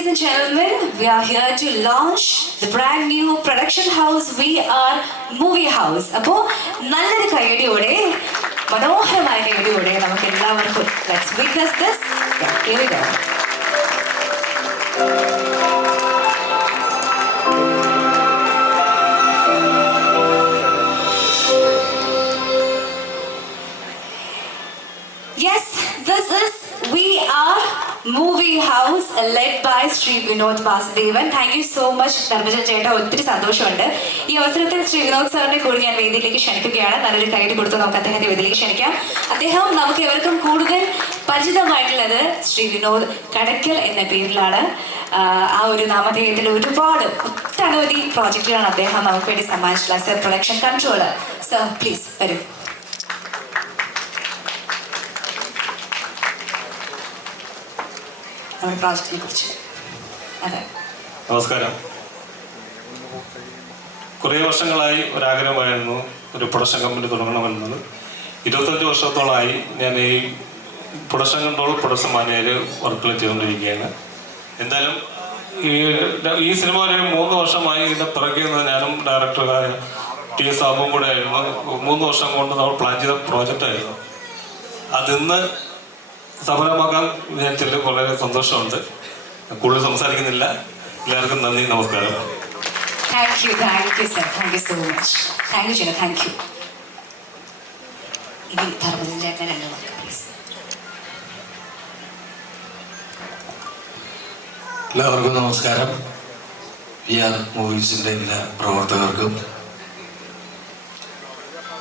Okay, ladies and gentlemen, we are here to launch the brand new production house. We are Movie House. അപ്പോൾ നല്ലൊരു കൈയടിയോടെ മനോഹരമായ കൈയടിയോടെ നമുക്ക് എല്ലാവർക്കും let's witness this here we go. Are house led by Shri Vinod Vasudevan. Thank you so much Dharmajan ചേട്ടാ. ഒത്തിരി സന്തോഷമുണ്ട്. ഈ അവസരത്തിൽ ശ്രീ വിനോദ് സാറിനെ കൂടി ഞാൻ വേദിയിലേക്ക് ക്ഷണിക്കുകയാണ്. നല്ലൊരു കൈഡ് കൊടുത്ത് നമുക്ക് അദ്ദേഹത്തെ വേദിയിലേക്ക് ക്ഷണിക്കാം. അദ്ദേഹം നമുക്ക് എവർക്കും കൂടുതൽ പരിചിതമായിട്ടുള്ളത് ശ്രീ വിനോദ് കടക്കൽ എന്ന പേരിലാണ്. ആ ഒരു നാമധേയത്തിൽ ഒരുപാട് ഒട്ടനവധി പ്രോജക്റ്റുകളാണ് അദ്ദേഹം നമുക്ക് വേണ്ടി സമ്മാനിച്ചിട്ടുള്ളത്. Sir production controller sir please വരൂ. നമ്മുടെ പ്രോജക്റ്റിനെ കുറിച്ച് അതെ നമസ്കാരം കുറേ വർഷങ്ങളായി ഒരാഗ്രഹമായിരുന്നു ഒരു പ്രൊഡക്ഷൻ കമ്പനി തുടങ്ങണമെന്നത് ഇരുപത്തഞ്ച് വർഷത്തോളമായി ഞാൻ ഈ പ്രൊഡക്ഷൻ കൺട്രോൾ പ്രൊഡക്ഷൻ മാനേജർ വർക്കുകൾ ചെയ്തുകൊണ്ടിരിക്കുകയാണ് എന്തായാലും ഈ ഈ സിനിമ ഒരു മൂന്ന് വർഷമായി ഇതിന്റെ പിറകെ നിന്ന് ഞാനും ഡയറക്ടറായ ടി എസ് സാബും കൂടെ ആയിരുന്നു മൂന്ന് വർഷം കൊണ്ട് നമ്മൾ പ്ലാൻ ചെയ്ത പ്രോജക്റ്റായിരുന്നു അതിന്ന് സഫലമാക്കാൻ വിചാരിച്ചതിൽ വളരെ സന്തോഷമുണ്ട്. കൂടുതൽ സംസാരിക്കുന്നില്ല. എല്ലാവർക്കും നന്ദി നമസ്കാരം. Thank you thank you sir thank you so much thank you ചേട്ടാ താങ്ക് യു ഇനി ധർമ്മജൻ ചേട്ടൻ രണ്ട് വാക്ക് പ്ലീസ് എല്ലാവർക്കും നമസ്കാരം. പി ആർ മൂവീസിന്റെ എല്ലാ പ്രവർത്തകർക്കും.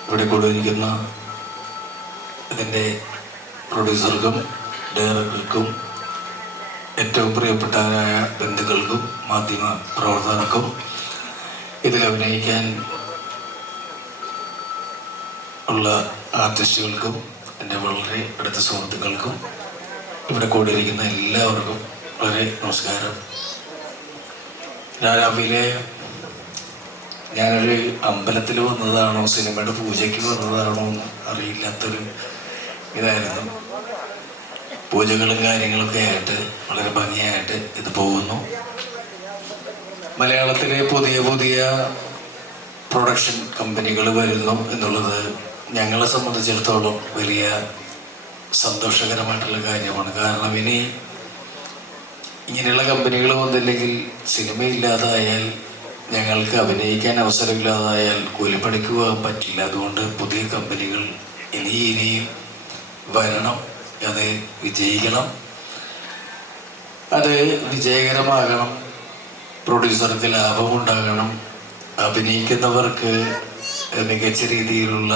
ഇവിടെ കൂടിയിരിക്കുന്ന ഇതിന്റെ പ്രൊഡ്യൂസർക്കും ഡയറക്ടർക്കും ഏറ്റവും പ്രിയപ്പെട്ടവരായ ബന്ധുക്കൾക്കും മാധ്യമ പ്രവർത്തകർക്കും ഇതിൽ അഭിനയിക്കാൻ ഉള്ള ആർട്ടിസ്റ്റുകൾക്കും എന്റെ വളരെ അടുത്ത സുഹൃത്തുക്കൾക്കും ഇവിടെ കൂടിയിരിക്കുന്ന എല്ലാവർക്കും വളരെ നമസ്കാരം. രാവിലെ ഞാനൊരു അമ്പലത്തിൽ വന്നതാണോ സിനിമയുടെ പൂജയ്ക്ക് വന്നതാണോ എന്ന് അറിയില്ലാത്തൊരു ഇതായിരുന്നു. പൂജകളും കാര്യങ്ങളൊക്കെ ആയിട്ട് വളരെ ഭംഗിയായിട്ട് ഇത് പോകുന്നു. മലയാളത്തിലെ പുതിയ പുതിയ പ്രൊഡക്ഷൻ കമ്പനികൾ വരുന്നു എന്നുള്ളത് ഞങ്ങളെ സംബന്ധിച്ചിടത്തോളം വലിയ സന്തോഷകരമായിട്ടുള്ള കാര്യമാണ്. കാരണം ഇനി ഇങ്ങനെയുള്ള കമ്പനികൾ വന്നില്ലെങ്കിൽ സിനിമയില്ലാതായാൽ ഞങ്ങൾക്ക് അഭിനയിക്കാൻ അവസരമില്ലാതായാൽ കൂലിപ്പണിക്ക് പോകാൻ പറ്റില്ല. അതുകൊണ്ട് പുതിയ കമ്പനികൾ ഇനി ഇനിയും വരണം. അത് വിജയിക്കണം. അത് വിജയകരമാകണം. പ്രൊഡ്യൂസർക്ക് ലാഭമുണ്ടാകണം. അഭിനയിക്കുന്നവർക്ക് മികച്ച രീതിയിലുള്ള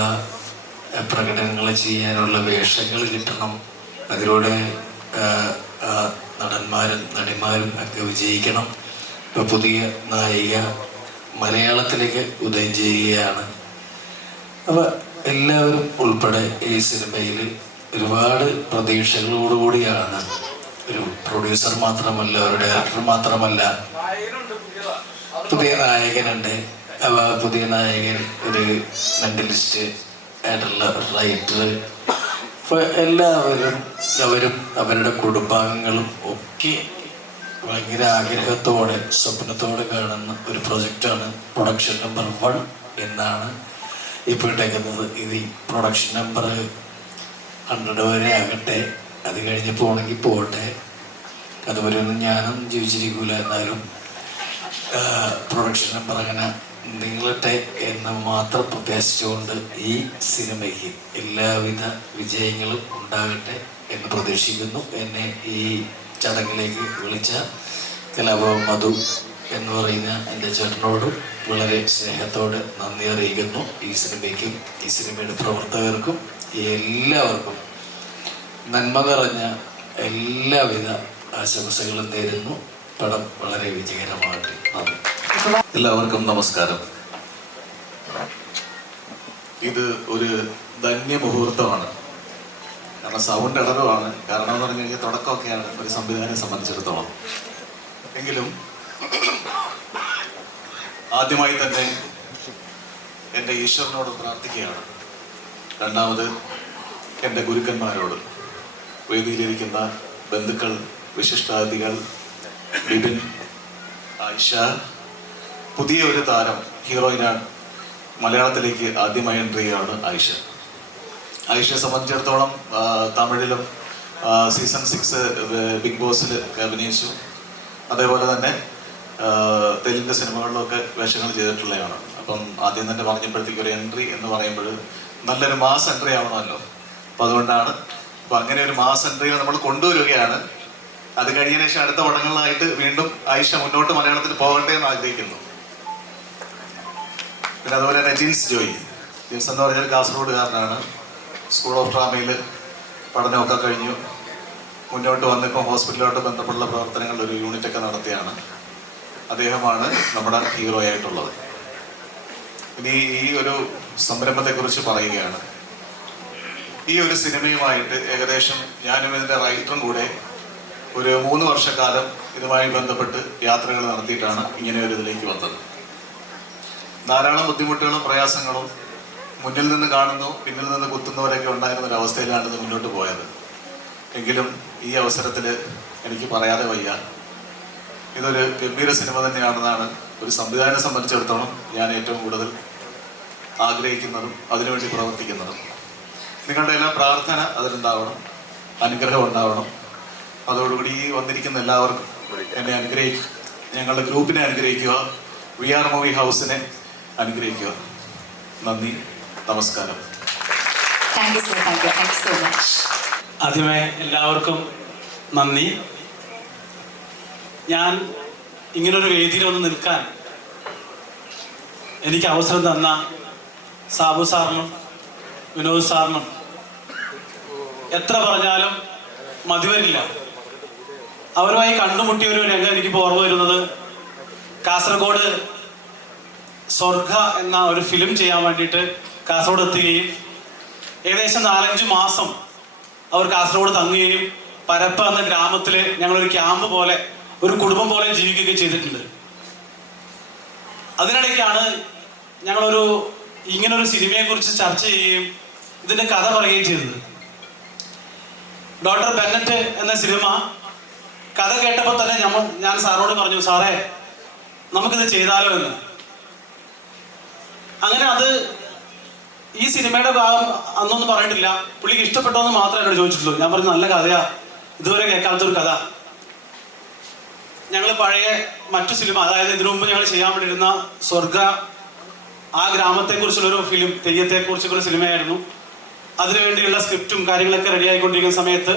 പ്രകടനങ്ങൾ ചെയ്യാനുള്ള വേഷങ്ങൾ കിട്ടണം. അതിലൂടെ നടന്മാരും നടിമാരും ഒക്കെ വിജയിക്കണം. ഇപ്പോൾ പുതിയ നായിക മലയാളത്തിലേക്ക് ഉദയം ചെയ്യുകയാണ് അപ്പോൾ എല്ലാവരും ഉൾപ്പെടെ ഈ സിനിമയിൽ ഒരുപാട് പ്രതീക്ഷകളോടുകൂടിയാണ്. ഒരു പ്രൊഡ്യൂസർ മാത്രമല്ല ഒരു ഡയറക്ടർ മാത്രമല്ല. പുതിയ നായകനുണ്ട്. പുതിയ നായകൻ ഒരു മെന്റലിസ്റ്റ് ആയിട്ടുള്ള റൈറ്റർ അപ്പോൾ എല്ലാവരും അവരും അവരുടെ കുടുംബാംഗങ്ങളും ഒക്കെ ഭയങ്കര ആഗ്രഹത്തോടെ സ്വപ്നത്തോടെ കാണുന്ന ഒരു പ്രൊജക്റ്റാണ് പ്രൊഡക്ഷൻ നമ്പർ വൺ എന്നാണ് ഇപ്പോൾ ഇട്ടേക്കുന്നത് ഇത് പ്രൊഡക്ഷൻ നമ്പർ ഹൺഡ്രഡ് വരെ ആകട്ടെ അത് കഴിഞ്ഞ് പോകണമെങ്കിൽ പോകട്ടെ അതുപോലെ ഒന്നും ഞാനും ജീവിച്ചിരിക്കൂല എന്നാലും പ്രൊഡക്ഷൻ നമ്പർ അങ്ങനെ നീളട്ടെ എന്ന് മാത്രം പ്രത്യാശിച്ചുകൊണ്ട് ഈ സിനിമയ്ക്ക് എല്ലാവിധ വിജയങ്ങളും ഉണ്ടാകട്ടെ എന്ന് പ്രതീക്ഷിക്കുന്നു. എന്നെ ഈ ചടങ്ങിലേക്ക് വിളിച്ച കലാഭവൻ മധു എന്ന് പറയുന്ന എന്റെ ചേട്ടനോടും വളരെ സ്നേഹത്തോടെ നന്ദി അറിയിക്കുന്നു. ഈ സിനിമയ്ക്കും ഈ സിനിമയുടെ പ്രവർത്തകർക്കും എല്ലാവർക്കും നന്മ നിറഞ്ഞ എല്ലാവിധ ആശംസകളും നേരുന്നു. പടം വളരെ വിജയകരമാകട്ടെ. നന്ദി. എല്ലാവർക്കും നമസ്കാരം. ഇത് ഒരു ധന്യമുഹൂർത്തമാണ് കാരണം സൗണ്ട് ഇടറുമാണ് കാരണം എന്ന് പറഞ്ഞു കഴിഞ്ഞാൽ തുടക്കമൊക്കെയാണ് ഒരു സംവിധാനം സംബന്ധിച്ചിടത്തോളം. എങ്കിലും ആദ്യമായി തന്നെ എന്റെ ഈശ്വരനോട് പ്രാർത്ഥിക്കുകയാണ്. രണ്ടാമത് എന്റെ ഗുരുക്കന്മാരോട് വേദിയിലിരിക്കുന്ന ബന്ധുക്കൾ വിശിഷ്ടാതിഥികൾ ബിബിൻ ആയിഷ പുതിയ ഒരു താരം ഹീറോയിനാണ്. മലയാളത്തിലേക്ക് ആദ്യമായി എൻട്രി ചെയ്യുകയാണ് ആയിഷ. ആയിഷയെ സംബന്ധിച്ചിടത്തോളം തമിഴിലും സീസൺ സിക്സ് ബിഗ് ബോസിൽ അഭിനയിച്ചു. അതേപോലെ തന്നെ തെലുങ്ക് സിനിമകളിലൊക്കെ വേഷങ്ങൾ ചെയ്തിട്ടുള്ളതാണ് അപ്പം ആദ്യം തന്നെ പറഞ്ഞപ്പോഴത്തേക്ക് ഒരു എൻട്രി എന്ന് പറയുമ്പോൾ നല്ലൊരു മാസ് എൻട്രി ആവണമല്ലോ. അപ്പൊ അതുകൊണ്ടാണ് അപ്പൊ അങ്ങനെ ഒരു മാസ് എൻട്രിയിൽ നമ്മൾ കൊണ്ടുവരികയാണ്. അത് കഴിഞ്ഞതിന് ശേഷം അടുത്ത പടങ്ങളിലായിട്ട് വീണ്ടും ആയിഷ മുന്നോട്ട് മലയാളത്തിൽ പോകട്ടെ എന്ന് ആഗ്രഹിക്കുന്നു. പിന്നെ അതുപോലെ തന്നെ ജിൻസ് ജോയി. ജിൻസ് എന്ന് പറഞ്ഞാൽ കാസർഗോഡുകാരനാണ്. സ്കൂൾ ഓഫ് ഡ്രാമയിൽ പഠനമൊക്കെ കഴിഞ്ഞു. മുന്നോട്ട് വന്നിപ്പോൾ ഹോസ്പിറ്റലുമായിട്ട് ബന്ധപ്പെട്ടുള്ള പ്രവർത്തനങ്ങളുടെ ഒരു യൂണിറ്റ് യൂണിറ്റൊക്കെ നടത്തിയാണ്. അദ്ദേഹമാണ് നമ്മുടെ ഹീറോ ആയിട്ടുള്ളത്. ഇനി ഈ ഒരു സംരംഭത്തെക്കുറിച്ച് പറയുകയാണ്. ഈ ഒരു സിനിമയുമായിട്ട് ഏകദേശം ഞാനും ഇതിന്റെ റൈറ്ററും കൂടെ ഒരു മൂന്ന് വർഷക്കാലം ഇതുമായി ബന്ധപ്പെട്ട് യാത്രകൾ നടത്തിയിട്ടാണ് ഇങ്ങനെ ഒരു ഇതിലേക്ക് വന്നത്. ധാരാളം ബുദ്ധിമുട്ടുകളും പ്രയാസങ്ങളും മുന്നിൽ നിന്ന് കാണുന്നു പിന്നിൽ നിന്ന് കുത്തുന്നവരൊക്കെ ഉണ്ടായിരുന്ന ഒരു അവസ്ഥയിലാണ് ഇത് മുന്നോട്ട് പോയത്. എങ്കിലും ഈ അവസരത്തിൽ എനിക്ക് പറയാതെ വയ്യ. ഇതൊരു ഗംഭീര സിനിമ തന്നെയാണെന്നാണ് ഒരു സംവിധാനം സംബന്ധിച്ചിടത്തോളം ഞാൻ ഏറ്റവും കൂടുതൽ ആഗ്രഹിക്കുന്നതും അതിനുവേണ്ടി പ്രവർത്തിക്കുന്നതും. നിങ്ങളുടെ എല്ലാ പ്രാർത്ഥന അതിലുണ്ടാവണം. അനുഗ്രഹം ഉണ്ടാവണം. അതോടുകൂടി ഈ വന്നിരിക്കുന്ന എല്ലാവർക്കും എന്നെ അനുഗ്രഹിക്കുക ഞങ്ങളുടെ ഗ്രൂപ്പിനെ അനുഗ്രഹിക്കുക വി ആർ മൂവി ഹൗസിനെ അനുഗ്രഹിക്കുക. നന്ദി നമസ്കാരം. ആദ്യമേ എല്ലാവർക്കും നന്ദി. ഞാൻ ഇങ്ങനൊരു വേദിയിൽ ഒന്ന് നിൽക്കാൻ എനിക്ക് അവസരം തന്ന സാബു സാറിനും വിനോദ് സാറിനും എത്ര പറഞ്ഞാലും മതിവരില്ല. അവരുമായി കണ്ടുമുട്ടിയ ഒരു രംഗം എനിക്കിപ്പോൾ ഓർമ്മ വരുന്നത് കാസർഗോഡ് സ്വർഗ എന്ന ഒരു ഫിലിം ചെയ്യാൻ വേണ്ടിയിട്ട് കാസർഗോഡ് എത്തുകയും ഏകദേശം നാലഞ്ച് മാസം അവർ കാസർഗോഡ് തങ്ങുകയും പരപ്പ എന്ന ഗ്രാമത്തിൽ ഞങ്ങളൊരു ക്യാമ്പ് പോലെ ഒരു കുടുംബം പോലെ ജീവിക്കുകയും ചെയ്തിട്ടുണ്ട്. അതിനിടയ്ക്കാണ് ഞങ്ങളൊരു ഇങ്ങനൊരു സിനിമയെക്കുറിച്ച് ചർച്ച ചെയ്യുകയും ഇതിന്റെ കഥ പറയുകയും ചെയ്തത്. ഡോക്ടർ ബെന്നറ്റ് എന്ന സിനിമ കഥ കേട്ടപ്പോൾ തന്നെ ഞമ്മ ഞാൻ സാറോട് പറഞ്ഞു സാറേ നമുക്കിത് ചെയ്താലോ എന്ന്. അങ്ങനെ അത് ഈ സിനിമയുടെ ഭാഗം അന്നൊന്നും പറഞ്ഞിട്ടില്ല. പുള്ളിക്ക് ഇഷ്ടപ്പെട്ടോ എന്ന് മാത്രമേ എന്നോട് ചോദിച്ചിട്ടുള്ളൂ. ഞാൻ പറഞ്ഞു നല്ല കഥയാ. ഇതുവരെ കേൾക്കാത്തൊരു കഥ. ഞങ്ങൾ പഴയ മറ്റു സിനിമ അതായത് ഇതിനു മുമ്പ് ഞങ്ങൾ ചെയ്യാൻ വേണ്ടിയിരുന്ന സ്വർഗ ആ ഗ്രാമത്തെക്കുറിച്ചുള്ള ഒരു ഫിലിം തെയ്യത്തെക്കുറിച്ചുള്ള സിനിമയായിരുന്നു അതിനുവേണ്ടിയുള്ള സ്ക്രിപ്റ്റും കാര്യങ്ങളൊക്കെ റെഡി ആയിക്കൊണ്ടിരിക്കുന്ന സമയത്ത്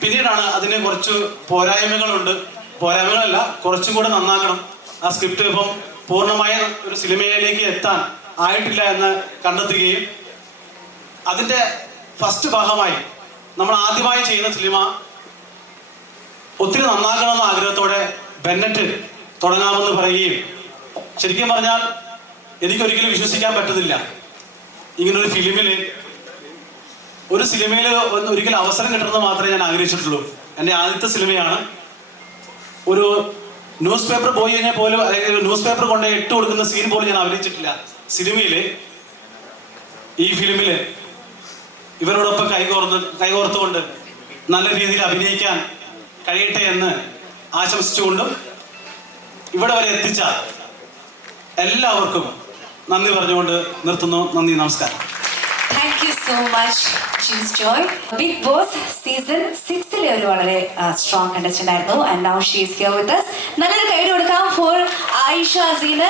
പിന്നീടാണ് അതിന് കുറച്ച് പോരായ്മകളുണ്ട്. പോരായ്മകളല്ല കുറച്ചും കൂടെ നന്നാക്കണം. ആ സ്ക്രിപ്റ്റ് ഇപ്പം പൂർണമായ ഒരു സിനിമയിലേക്ക് എത്താൻ ആയിട്ടില്ല എന്ന് കണ്ടെത്തുകയും അതിന്റെ ഫസ്റ്റ് ഭാഗമായി നമ്മൾ ആദ്യമായി ചെയ്യുന്ന സിനിമ ഒത്തിരി നന്നാക്കണമെന്ന ആഗ്രഹത്തോടെ ബെന്നറ്റ് തുടങ്ങാമെന്ന് പറയുകയും ശരിക്കും പറഞ്ഞാൽ എനിക്കൊരിക്കലും വിശ്വസിക്കാൻ പറ്റുന്നില്ല. ഇങ്ങനൊരു ഫിലിമിൽ ഒരു സിനിമയിൽ ഒരിക്കലും അവസരം കിട്ടണമെന്ന് മാത്രമേ ഞാൻ ആഗ്രഹിച്ചിട്ടുള്ളൂ. എന്റെ ആദ്യത്തെ സിനിമയാണ്. ഒരു ന്യൂസ് പേപ്പർ കഴിഞ്ഞാൽ പോലും അല്ലെങ്കിൽ ന്യൂസ് പേപ്പർ കൊണ്ട് ഇട്ട് കൊടുക്കുന്ന സീൻ പോലും ഞാൻ അഭിനയിച്ചിട്ടില്ല. സിനിമയിൽ ഈ ഫിലിമിൽ ഇവരോടൊപ്പം കൈകോർന്ന് കൈകോർത്തുകൊണ്ട് നല്ല രീതിയിൽ അഭിനയിക്കാൻ കഴിയട്ടെ എന്ന് ആശംസിച്ചുകൊണ്ടും ഇവിടെ വരെ എത്തിച്ച എല്ലാവർക്കും നന്ദി പറഞ്ഞുകൊണ്ട് നിർത്തുന്നു. നന്ദി നമസ്കാരം. Thank you so much Jins Joy Bigg Boss season സിക്സിലെ ഒരു വളരെ സ്ട്രോങ് കണ്ടസ്റ്റന്റ് ആയിരുന്നു. And now she's here with us. നല്ലൊരു കൈ കൊടുക്കാം ഫോർ ആയിഷ അസീന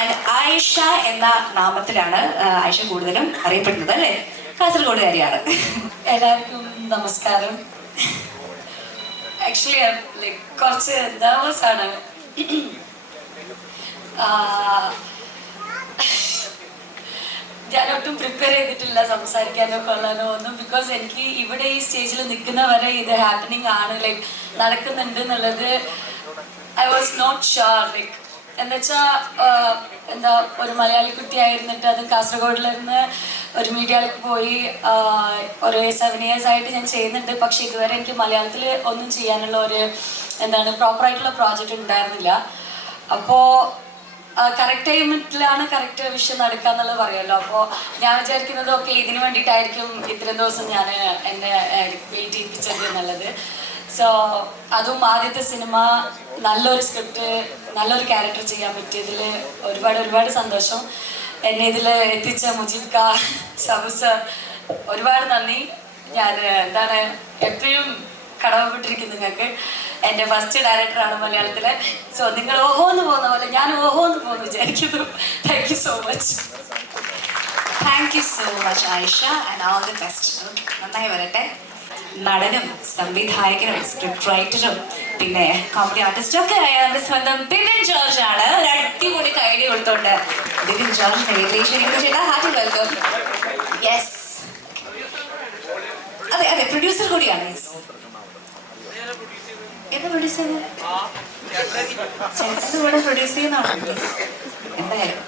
ആൻഡ് ആയിഷ എന്ന നാമത്തിലാണ് ആയിഷ കൂടുതലും അറിയപ്പെടുന്നത് അല്ലേ? കാസർഗോഡുകാരിയാണ് എല്ലാവർക്കും നമസ്കാരം. ആക്ച്വലി ലൈക്ക് കുറച്ച് നെർവസ് ആണ്. ഞാനൊട്ടും പ്രിപ്പയർ ചെയ്തിട്ടില്ല സംസാരിക്കാനോ കൊള്ളാനോ ഒന്നും ബിക്കോസ് എനിക്ക് ഇവിടെ ഈ സ്റ്റേജിൽ നിൽക്കുന്ന വരെ ഇത് ഹാപ്പനിങ് ആണ്. ലൈക്ക് നടക്കുന്നുണ്ട് എന്നുള്ളത് I was not sure like എന്താ വെച്ചാൽ എന്താ ഒരു മലയാളി കുട്ടിയായിരുന്നിട്ട് അത് കാസർഗോഡിൽ നിന്ന് ഒരു മീഡിയയിലേക്ക് പോയി ഒരു സെവൻ ഇയേഴ്സ് ആയിട്ട് ഞാൻ ചെയ്യുന്നുണ്ട്. പക്ഷെ ഇതുവരെ എനിക്ക് മലയാളത്തിൽ ഒന്നും ചെയ്യാനുള്ള ഒരു എന്താണ് പ്രോപ്പറായിട്ടുള്ള പ്രോജക്റ്റ് ഉണ്ടായിരുന്നില്ല. അപ്പോൾ കറക്റ്റ് ടൈമിലാണ് കറക്റ്റ് വിഷയം നടക്കുക എന്നുള്ളത് പറയുമല്ലോ. അപ്പോൾ ഞാൻ വിചാരിക്കുന്നത് ഓക്കെ ഇതിന് വേണ്ടിയിട്ടായിരിക്കും ഇത്രയും ദിവസം ഞാൻ എന്നെ വെയിറ്റ് ചെയ്യിപ്പിച്ചത് എന്നുള്ളത്. സോ അതും ആദ്യത്തെ സിനിമ നല്ലൊരു സ്ക്രിപ്റ്റ് നല്ലൊരു ക്യാരക്ടർ ചെയ്യാൻ പറ്റിയതിൽ ഒരുപാട് ഒരുപാട് സന്തോഷം. എന്നെ ഇതിൽ എത്തിച്ച മുജീബ് ഖാ സബു സർ ഒരുപാട് നന്ദി. ഞാൻ എന്താണ് എപ്പോഴും കടമപ്പെട്ടിരിക്കുന്നു നിങ്ങൾക്ക് എന്റെ ഫസ്റ്റ് ഡയറക്ടറാണ് മലയാളത്തിലെ. സോ നിങ്ങൾ ഓഹോ എന്ന് പോകുന്ന പോലെ ഞാൻ ഓഹോ എന്ന് പോകുന്നു വിചാരിക്കുന്നു. Thank you so much thank you so much Ayisha and all the നന്നായി വരട്ടെ. നടനും സംവിധായകനും സ്ക്രിപ്റ്റ് റൈറ്ററും പിന്നെ കോമഡി ആർട്ടിസ്റ്റും ഒക്കെ ആയ നമ്മുടെ സ്വന്തം ബിബിൻ ജോർജ് ആണ്. ഒരു അടിപൊളി കൈഡി കൊടുത്തോണ്ട്. ബിബിൻ ജോർജ് ചേട്ടാ ഹാപ്പി വെൽക്കം യെസ് അതെ അതെ പ്രൊഡ്യൂസർ കൂടിയാണ് yes. എന്താ പ്രൊഡ്യൂസർ ചേട്ടന്റെ കൂടെ പ്രൊഡ്യൂസ് ചെയ്യുന്നതാണോ? എന്തായാലും.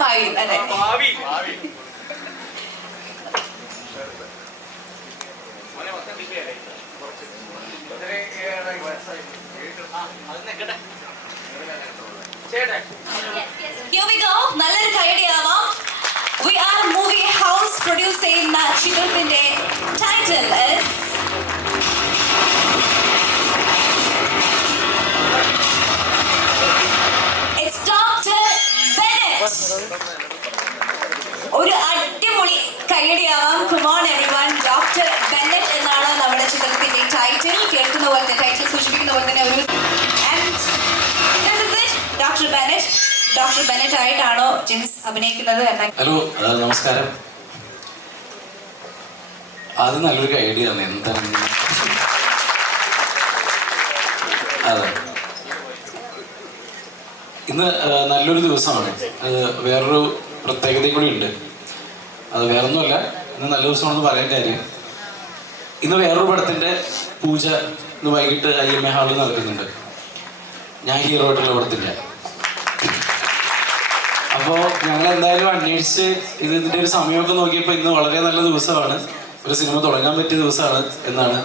ഭാവി അതെ Here we go. നല്ലൊരു കൈഡിയാവാം We are movie house produce ചെയ്യുന്ന ചിത്രത്തിന്റെ ടൈറ്റിൽ is ഒരു അടിപൊളി കൈയടിയാവാം. Come on everyone doctor Bennett എന്നാണ് നമ്മുടെ ചിത്രത്തിന്റെ ടൈറ്റിൽ കേൾക്കുന്ന പോലെ ടൈറ്റിൽ സൂചിപ്പിക്കുന്ന പോലെ തന്നെ ഒരു ഡോക്ടർ ബെനറ്റ് ഡോക്ടർ ബെനറ്റ് ആയിട്ടാണോ ജിൻസ് അഭിനയിക്കുന്നത്? ഹലോ നമസ്കാരം. അത് നല്ലൊരു ഐഡിയ ആണ്. എന്താണ്? അതെ. ഇന്ന് നല്ലൊരു ദിവസമാണ്. വേറൊരു പ്രത്യേകതയും കൂടി ഉണ്ട്. അത് വേറൊന്നുമല്ല. ഇന്ന് നല്ല ദിവസമാണെന്ന് പറയാൻ കാര്യം. ഇന്ന് വേറൊരു പടത്തിന്റെ പൂജ ഇന്ന് വൈകിട്ട് ഐ എം എ ഹാളിൽ നടക്കുന്നുണ്ട്. ഞാൻ ഹീറോ ആയിട്ടുള്ള പടത്തിന്റെ അപ്പോൾ ഞങ്ങൾ എന്തായാലും അന്വേഷിച്ച് ഇത് ഇതിന്റെ ഒരു സമയമൊക്കെ നോക്കിയപ്പോൾ ഇന്ന് വളരെ നല്ല ദിവസമാണ്. ഒരു സിനിമ തുടങ്ങാൻ പറ്റിയ ദിവസമാണ് എന്നാണ്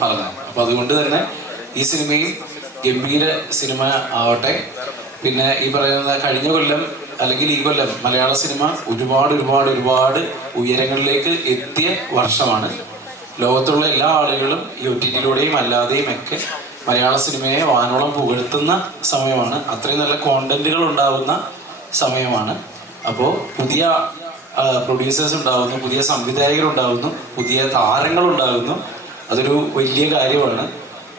പറഞ്ഞത്. അപ്പോൾ അതുകൊണ്ട് തന്നെ ഈ സിനിമയും ഗംഭീര സിനിമ ആവട്ടെ. പിന്നെ ഈ പറയുന്ന കഴിഞ്ഞ കൊല്ലം അല്ലെങ്കിൽ ഈ കൊല്ലം മലയാള സിനിമ ഒരുപാട് ഒരുപാട് ഒരുപാട് ഉയരങ്ങളിലേക്ക് എത്തിയ വർഷമാണ്. ലോകത്തുള്ള എല്ലാ ആളുകളും ഈ ടി അല്ലാതെയും ഒക്കെ മലയാള സിനിമയെ വാനോളം പുകഴ്ത്തുന്ന സമയമാണ്. അത്രയും നല്ല കോണ്ടന്റുകൾ ഉണ്ടാകുന്ന സമയമാണ്. അപ്പോൾ പുതിയ പ്രൊഡ്യൂസേഴ്സ് ഉണ്ടാകുന്നു പുതിയ സംവിധായകർ ഉണ്ടാകുന്നു പുതിയ താരങ്ങൾ ഉണ്ടാകുന്നു അതൊരു വലിയ കാര്യമാണ്.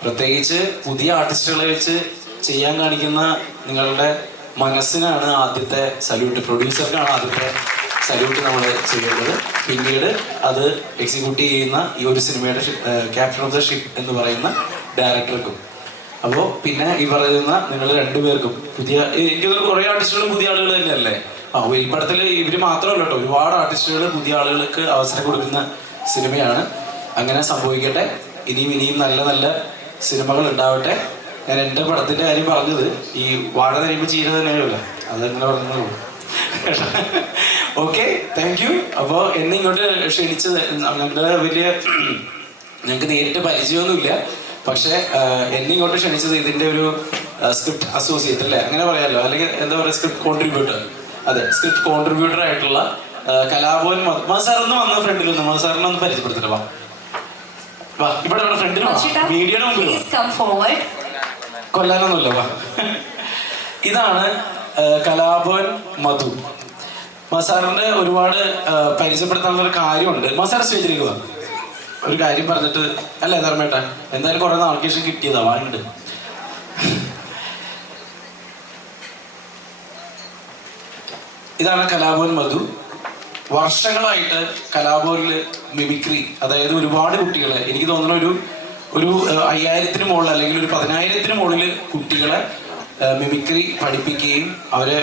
പ്രത്യേകിച്ച് പുതിയ ആർട്ടിസ്റ്റുകളെ വെച്ച് ചെയ്യാൻ കാണിക്കുന്ന നിങ്ങളുടെ മനസ്സിനാണ് ആദ്യത്തെ സല്യൂട്ട് പ്രൊഡ്യൂസർക്കാണ് ആദ്യത്തെ സല്യൂട്ട് നമ്മൾ ചെയ്യേണ്ടത്. പിന്നീട് അത് എക്സിക്യൂട്ട് ചെയ്യുന്ന ഈ ഒരു സിനിമയുടെ ക്യാപ്റ്റൻ ഓഫ് ദ ഷിപ്പ് എന്ന് പറയുന്ന ഡയറക്ടർക്കും അപ്പോൾ പിന്നെ ഈ പറയുന്ന നിങ്ങൾ രണ്ടുപേർക്കും പുതിയ എനിക്ക് തോന്നുന്നു കുറേ ആർട്ടിസ്റ്റുകൾ പുതിയ ആളുകൾ തന്നെയല്ലേ? ആ ഈ പടത്തിൽ ഇവർ മാത്രമല്ല കേട്ടോ. ഒരുപാട് ആർട്ടിസ്റ്റുകൾ പുതിയ ആളുകൾക്ക് അവസരം കൊടുക്കുന്ന സിനിമയാണ് അങ്ങനെ സംഭവിക്കട്ടെ. ഇനിയും ഇനിയും നല്ല നല്ല സിനിമകൾ ഉണ്ടാവട്ടെ. ഞാൻ എന്റെ പടത്തിന്റെ കാര്യം പറഞ്ഞത് ഈ വാഴ നരിയുമ്പോൾ ചീര തന്നെയല്ല? അതങ്ങനെ പറഞ്ഞു ഓക്കെ താങ്ക് യു അപ്പോൾ എന്നെ ഇങ്ങോട്ട് ക്ഷണിച്ചത് ഞങ്ങളുടെ വലിയ ഞങ്ങൾക്ക് നേരിട്ട് പരിചയമൊന്നുമില്ല. പക്ഷേ എന്നെ ഇങ്ങോട്ട് ക്ഷണിച്ചത് ഇതിന്റെ ഒരു സ്ക്രിപ്റ്റ് അസോസിയേറ്റ് അല്ലേ? അങ്ങനെ പറയാമല്ലോ അല്ലെങ്കിൽ എന്താ പറയുക സ്ക്രിപ്റ്റ് കോൺട്രിബ്യൂട്ടർ അതെ സ്ക്രിപ്റ്റ് കോൺട്രിബ്യൂട്ടർ ആയിട്ടുള്ള കലാഭവൻ മ സാറൊന്ന് വന്ന ഫ്രണ്ടിൽ നിന്ന്? മ സാറിനെ ഒന്ന് പരിചയപ്പെടുത്തിട്ട് വാ. വാ ഇവിടെ ഫ്രണ്ടിനോ മീഡിയയുടെ മുമ്പിൽ വാ. പ്ലീസ് കം ഫോർവേഡ് കൊല്ലാനൊന്നുമില്ല ഇതാണ് കലാഭവൻ മധു. മസാറിന്റെ ഒരുപാട് പരിചയപ്പെടുത്താനുള്ള ഒരു കാര്യമുണ്ട്. സ്റ്റേജിലേക്ക് വാ ഒരു കാര്യം പറഞ്ഞിട്ട് അല്ല ധർമ്മേട്ട? എന്തായാലും കുറെ നാൾക്ക് ശേഷം കിട്ടിയതാ വാണ്ട് ഇതാണ് കലാഭവൻ മധു. വർഷങ്ങളായിട്ട് കലാഭവനിൽ മിമിക്രി അതായത് ഒരുപാട് കുട്ടികളെ എനിക്ക് തോന്നുന്ന ഒരു ഒരു അയ്യായിരത്തിന് മുകളിൽ അല്ലെങ്കിൽ ഒരു പതിനായിരത്തിന് മുകളിൽ കുട്ടികളെ മിമിക്രി പഠിപ്പിക്കുകയും അവരെ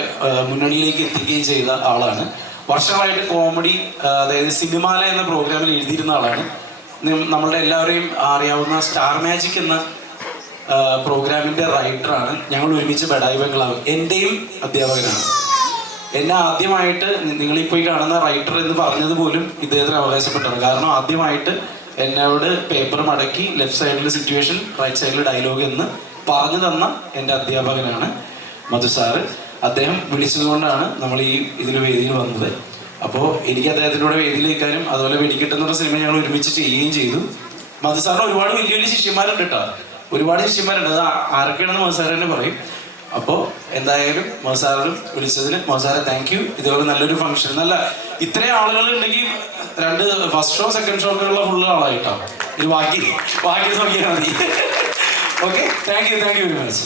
മുന്നണിയിലേക്ക് എത്തിക്കുകയും ചെയ്ത ആളാണ്. വർഷങ്ങളായിട്ട് കോമഡി അതായത് സിനിമാല എന്ന പ്രോഗ്രാമിൽ എഴുതിയിരുന്ന ആളാണ്. നമ്മളുടെ എല്ലാവരെയും അറിയാവുന്ന സ്റ്റാർ മാജിക് എന്ന പ്രോഗ്രാമിന്റെ റൈറ്ററാണ്. ഞങ്ങൾ ഒരുമിച്ച് ബഡായി ബംഗ്ലാവ് എന്റെയും അധ്യാപകനാണ്. എന്നെ ആദ്യമായിട്ട് നിങ്ങളിപ്പോൾ ഈ കാണുന്ന റൈറ്റർ എന്ന് പറഞ്ഞത് പോലും ഇദ്ദേഹത്തിന് അവകാശപ്പെട്ടാണ് കാരണം ആദ്യമായിട്ട് എന്നോട് പേപ്പർ മടക്കി ലെഫ്റ്റ് സൈഡിലെ സിറ്റുവേഷൻ റൈറ്റ് സൈഡിലെ ഡയലോഗ് എന്ന് പറഞ്ഞു തന്ന എന്റെ അധ്യാപകനാണ് മധു സാറ് അദ്ദേഹം വിളിച്ചതുകൊണ്ടാണ് നമ്മൾ ഈ ഇതിന് വേദിയിൽ വന്നത്. അപ്പോൾ എനിക്ക് അദ്ദേഹത്തിന്റെ കൂടെ വേദിയിൽ നിൽക്കാനും അതുപോലെ വെടിക്കെട്ടെന്നുള്ള സിനിമ ഞങ്ങൾ ഒരുമിച്ച് ചെയ്യുകയും ചെയ്തു. മധു സാറിന് ഒരുപാട് വലിയ വലിയ ശിഷ്യന്മാരുണ്ട് കേട്ടോ. ഒരുപാട് ശിഷ്യന്മാരുണ്ട്. അത് ആരൊക്കെയാണെന്ന് മധു തന്നെ പറയും. അപ്പോൾ എന്തായാലും മോസാർ വിളിച്ചതിന് മധുസാറെ താങ്ക് യു ഇതുപോലെ നല്ലൊരു ഫംഗ്ഷൻ നല്ല ഇത്രയും ആളുകൾ ഉണ്ടെങ്കിൽ രണ്ട് ഫസ്റ്റ് ഷോ സെക്കൻഡ് ഷോ ഒക്കെ ഉള്ള ഫുള്ള് ആളായിട്ടോ. ഇത് ബാക്കി ബാക്കി നോക്കിയാൽ മതി. Okay thank you thank you very much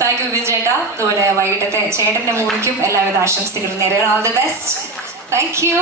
thank you വിജേട്ടാ അതുപോലെ വൈകിട്ടത്തെ ചേട്ടന്റെ മൂവിക്കും എല്ലാവിധ ആശംസകളും നേരെ all the best thank you